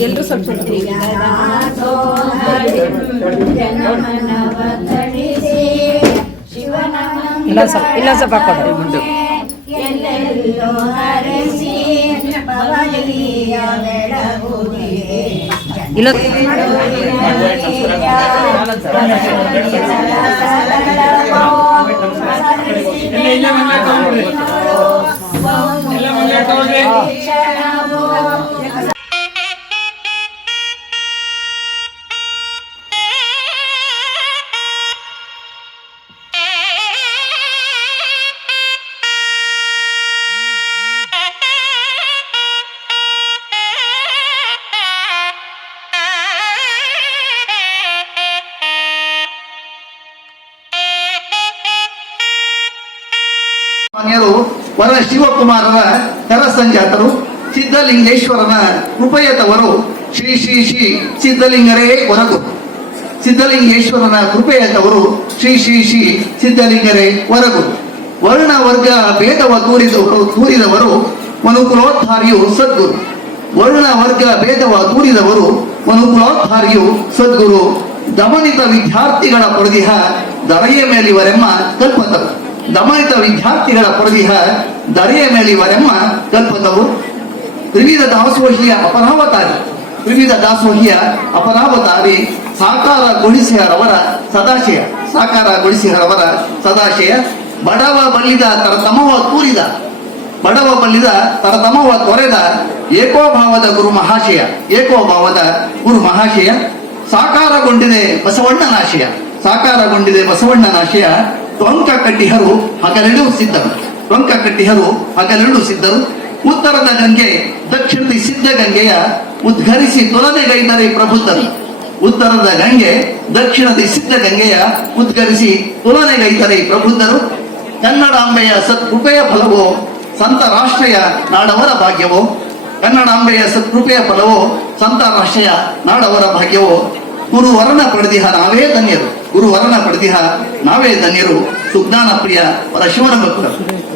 ಎಲ್ಲರೂ ಸ್ವಲ್ಪ ಇಲ್ಲ ಸ್ವಲ್ಪ ಹಾಕೋದು ಮುಂದೆ ಎಲ್ಲೆಲ್ಲೋ ಹರಿಸಿ ಪವಳಿಯ ಬೆಳಗುಗೆ ಇಲ್ಲ ವರ ಶಿವಕುಮಾರರ ಕರಸಂಜಾತರು ಸಿದ್ಧಲಿಂಗೇಶ್ವರನ ಕೃಪೆಯತವರು ಶ್ರೀ ಶ್ರೀ ಶ್ರೀ ಸಿದ್ಧಲಿಂಗರೇ ಹೊರಗು. ಸಿದ್ಧಲಿಂಗೇಶ್ವರನ ಕೃಪೆಯತವರು ಶ್ರೀ ಶ್ರೀ ಶ್ರೀ ಸಿದ್ಧಲಿಂಗರೇ ಹೊರಗು. ವರ್ಣ ವರ್ಗ ಭೇದವ ತೂರಿದವರು ಮನುಕುಲೋದ್ಧಾರಿಯು ಸದ್ಗುರು. ವರ್ಣ ವರ್ಗ ಭೇದವ ತೂರಿದವರು ಮನುಕುಲೋದ್ಧಾರಿಯು ಸದ್ಗುರು. ದಮನಿತ ವಿದ್ಯಾರ್ಥಿಗಳ ಪೊರದಿಹ ದರೆಯ ಮೇಲಿವರೆಮ್ಮ ಕಲ್ಪತರು. ದಮನಿತ ವಿದ್ಯಾರ್ಥಿಗಳ ಪೊರದಿಹ ದರೆಯ ಮೇಲಿವರೆಮ್ಮ ಕಲ್ಪತವು. ತ್ರಿವಿಧ ದಾಸೋಹಿಯ ಅಪರಾವತಾರಿ ಸಾಕಾರಗೊಳಿಸಿಹರವರ ಸದಾಶಯ. ಬಡವ ಬಲ್ಲಿದ ತರತಮವ ತೊರೆದ ಏಕೋಭಾವದ ಗುರು ಮಹಾಶಯ. ಸಾಕಾರಗೊಂಡಿದೆ ಬಸವಣ್ಣನಾಶಯ. ಟೊಂಕ ಕಟ್ಟಿಹರು ಹಗಲೆರಡು ಸಿದ್ಧರು. ಉತ್ತರದ ಗಂಗೆ ದಕ್ಷಿಣದ ಸಿದ್ಧ ಗಂಗೆಯ ಉದ್ಗರಿಸಿ ತೊಲನೆಗೈದರೆ ಪ್ರಬುದ್ಧರು. ಉತ್ತರದ ಗಂಗೆ ದಕ್ಷಿಣದ ಸಿದ್ಧ ಗಂಗೆಯ ಉದ್ಗರಿಸಿ ತುಲನೆಗೈದರೆ ಪ್ರಬುದ್ಧರು. ಕನ್ನಡಾಂಬೆಯ ಸತ್ಕೃಪೆಯ ಫಲವೋ ಸಂತ ರಾಷ್ಟ್ರೀಯ ನಾಡವರ ಭಾಗ್ಯವೋ. ಕನ್ನಡಾಂಬೆಯ ಸತ್ಕೃಪೆಯ ಫಲವೋ ಸಂತ ರಾಷ್ಟ್ರೀಯ ನಾಡವರ ಭಾಗ್ಯವೋ. ಗುರುವರನ ಪಡೆದಿಹ ನಾವೇ ಧನ್ಯರು ಸುಜ್ಞಾನ ಪ್ರಿಯ ಪರಶಿವನ ಭಕ್ತರು.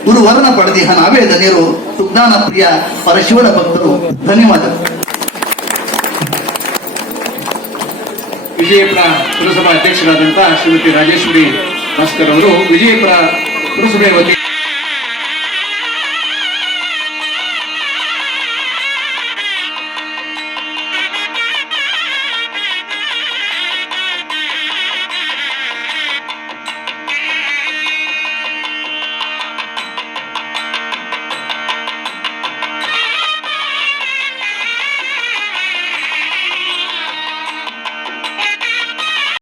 ಗುರುವರನ ಪಡೆದಿಹ ನಾವೇ ಧನ್ಯರು ಸುಜ್ಞಾನ ಪ್ರಿಯ ಪರಶಿವನ ಭಕ್ತರು. ಧನ್ಯವಾದಗಳು. ವಿಜಯಪುರ ಪುರಸಭಾ ಅಧ್ಯಕ್ಷರಾದಂತಹ ಶ್ರೀಮತಿ ರಾಜೇಶ್ವರಿ ಭಾಸ್ಕರ್ ಅವರು ವಿಜಯಪುರ ಪುರಸಭೆ ವತಿ